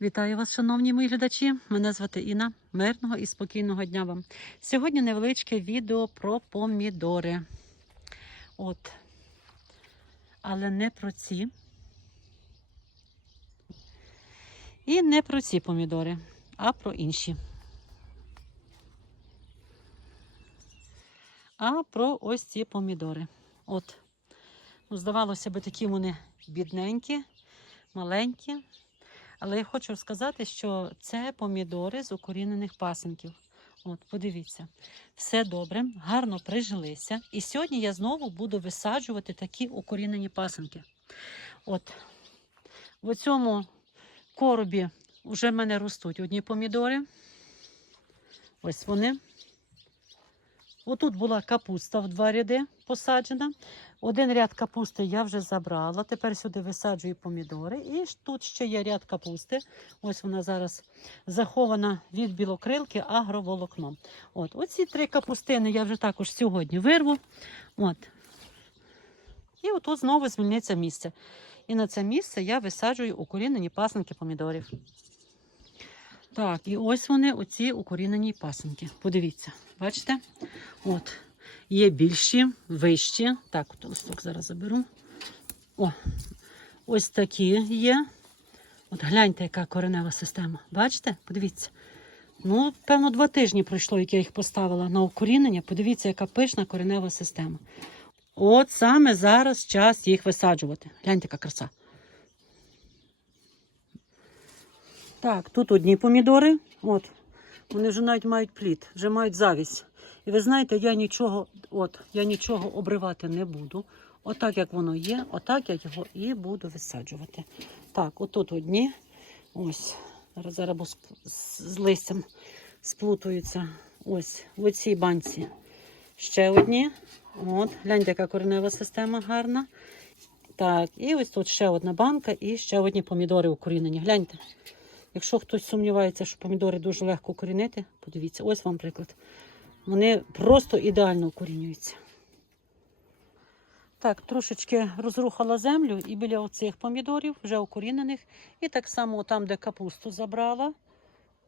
Вітаю вас, шановні мої глядачі. Мене звати Інна. Мирного і спокійного дня вам. Сьогодні невеличке відео про помідори. От. Але не про ці. І не про ці помідори, а про інші. А про ось ці помідори. От. Ну, здавалося б, такі вони бідненькі, маленькі. Але я хочу сказати, що це помідори з укорінених пасенків. От, подивіться, все добре, гарно прижилися. І сьогодні я знову буду висаджувати такі укорінені пасенки. От, в цьому коробі вже в мене ростуть одні помідори. Ось вони. Отут була капуста в два ряди посаджена. Один ряд капусти я вже забрала. Тепер сюди висаджую помідори. І тут ще є ряд капусти. Ось вона зараз захована від білокрилки агроволокном. От, оці три капустини я вже також сьогодні вирву. От. І отут знову звільниться місце. І на це місце я висаджую укорінені пасенки помідорів. Так, і ось вони, оці укорінені пасенки. Подивіться, бачите? От. Є більші, вищі. Так, от листок зараз заберу. О, ось такі є. От гляньте, яка коренева система. Бачите? Подивіться. Ну, певно, два тижні пройшло, як я їх поставила на укорінення. Подивіться, яка пишна коренева система. От саме зараз час їх висаджувати. Гляньте, яка краса. Так, тут одні помідори. От. Вони вже навіть мають плід, вже мають завість. І ви знаєте, я нічого, от, я нічого обривати не буду. Отак, як воно є, отак я його і буду висаджувати. Так, отут одні. Ось. Зараз з листям сплутуються. Ось в цій банці. Ще одні. От, гляньте, яка коренева система гарна. Так, і ось тут ще одна банка і ще одні помідори укорінені. Гляньте. Якщо хтось сумнівається, що помідори дуже легко укорінити, подивіться, ось вам приклад. Вони просто ідеально укорінюються. Так, трошечки розрухала землю і біля оцих помідорів, вже укорінених. І так само там, де капусту забрала.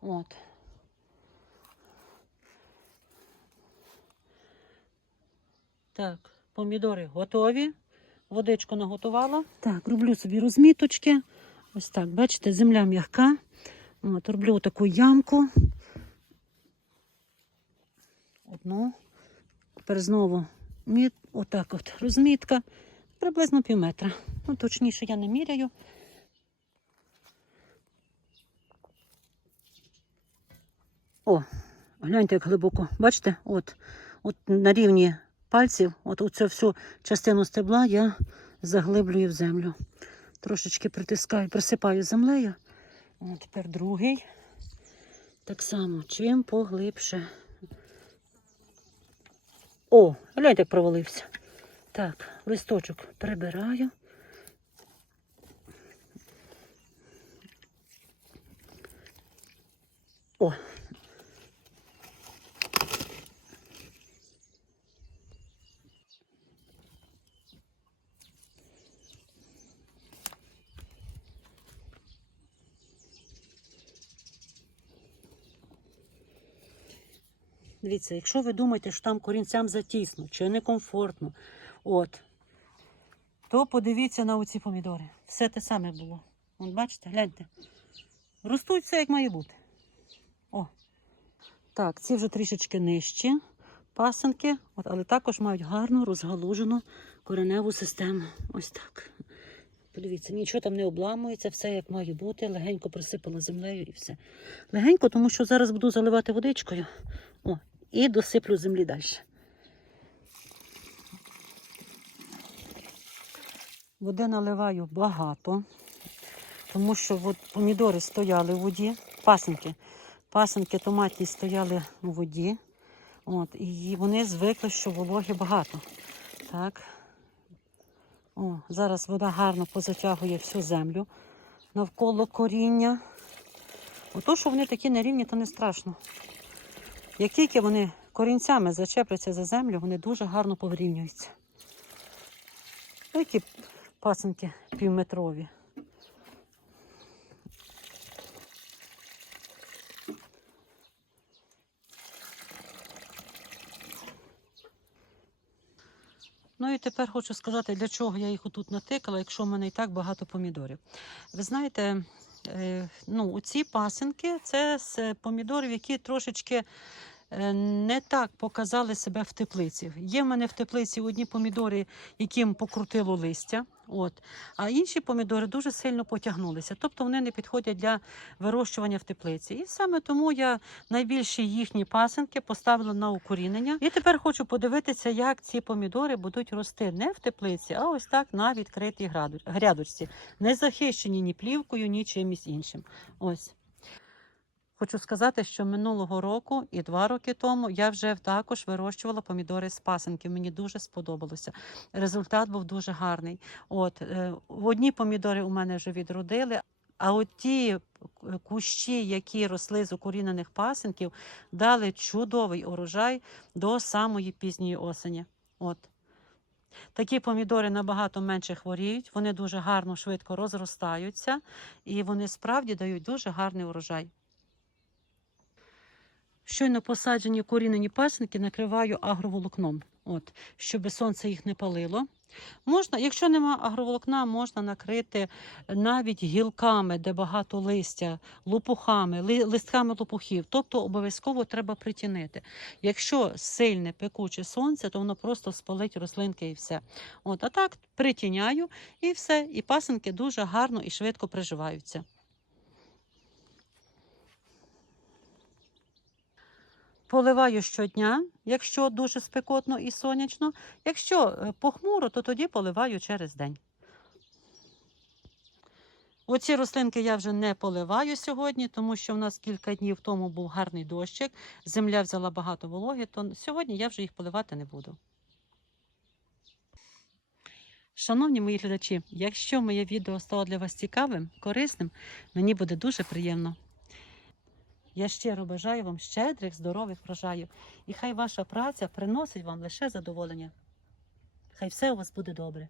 От. Так, помідори готові. Водичку наготувала. Так, роблю собі розміточки. Ось так, бачите, земля м'яка. От, роблю таку ямку. Одну. Тепер знову отак от розмітка. Приблизно пів метра. Ну, точніше я не міряю. О, гляньте, як глибоко. Бачите? От, от на рівні пальців, от оцю всю частину стебла я заглиблюю в землю. Трошечки притискаю, присипаю землею. О, тепер другий. Так само, чим поглибше. О, гляньте, як провалився. Так, листочок прибираю. О. Дивіться, якщо ви думаєте, що там корінцям затісно чи некомфортно, от, то подивіться на оці помідори. Все те саме було. От бачите, гляньте. Ростуть все, як має бути. О. Так, ці вже трішечки нижчі пасенки, от, але також мають гарну розгалужену кореневу систему. Ось так. Подивіться, нічого там не обламується, все як має бути. Легенько присипала землею і все. Легенько, тому що зараз буду заливати водичкою. О, і досиплю землі далі. Води наливаю багато, тому що от помідори стояли в воді, пасенки. Пасенки томатні стояли у воді. От, і вони звикли, що вологи багато. Так. О, зараз вода гарно позатягує всю землю навколо коріння. Ото, що вони такі нерівні, то не страшно. Як тільки вони корінцями зачепляться за землю, вони дуже гарно поврівнюються. Такі пасенки півметрові. Ну і тепер хочу сказати, для чого я їх отут натикала, якщо в мене і так багато помідорів. Ви знаєте, е, ну, ці пасинки це з помідорів, які трошечки не так показали себе в теплиці. Є в мене в теплиці одні помідори, яким покрутило листя. От. А інші помідори дуже сильно потягнулися, тобто вони не підходять для вирощування в теплиці. І саме тому я найбільші їхні пасинки поставила на укорінення. І тепер хочу подивитися, як ці помідори будуть рости не в теплиці, а ось так на відкритій грядочці, не захищені ні плівкою, ні чимось іншим. Ось. Хочу сказати, що минулого року і два роки тому я вже також вирощувала помідори з пасинків. Мені дуже сподобалося. Результат був дуже гарний. От е, одні помідори у мене вже відродили. А от ті кущі, які росли з укорінених пасинків, дали чудовий урожай до самої пізньої осені. От. Такі помідори набагато менше хворіють, вони дуже гарно, швидко розростаються і вони справді дають дуже гарний урожай. Щойно посаджені корінені пасинки накриваю агроволокном, от, щоб сонце їх не палило. Можна, якщо нема агроволокна, можна накрити навіть гілками, де багато листя, лопухами, ли- листками лопухів. Тобто обов'язково треба притінити. Якщо сильне пекуче сонце, то воно просто спалить рослинки і все. От, а так притіняю і все. І пасинки дуже гарно і швидко приживаються. Поливаю щодня, якщо дуже спекотно і сонячно. Якщо е, похмуро, то тоді поливаю через день. Оці рослинки я вже не поливаю сьогодні, тому що в нас кілька днів тому був гарний дощик, земля взяла багато вологи, то сьогодні я вже їх поливати не буду. Шановні мої глядачі, якщо моє відео стало для вас цікавим, корисним, мені буде дуже приємно. Я щиро бажаю вам щедрих, здорових врожаїв. І хай ваша праця приносить вам лише задоволення. Хай все у вас буде добре.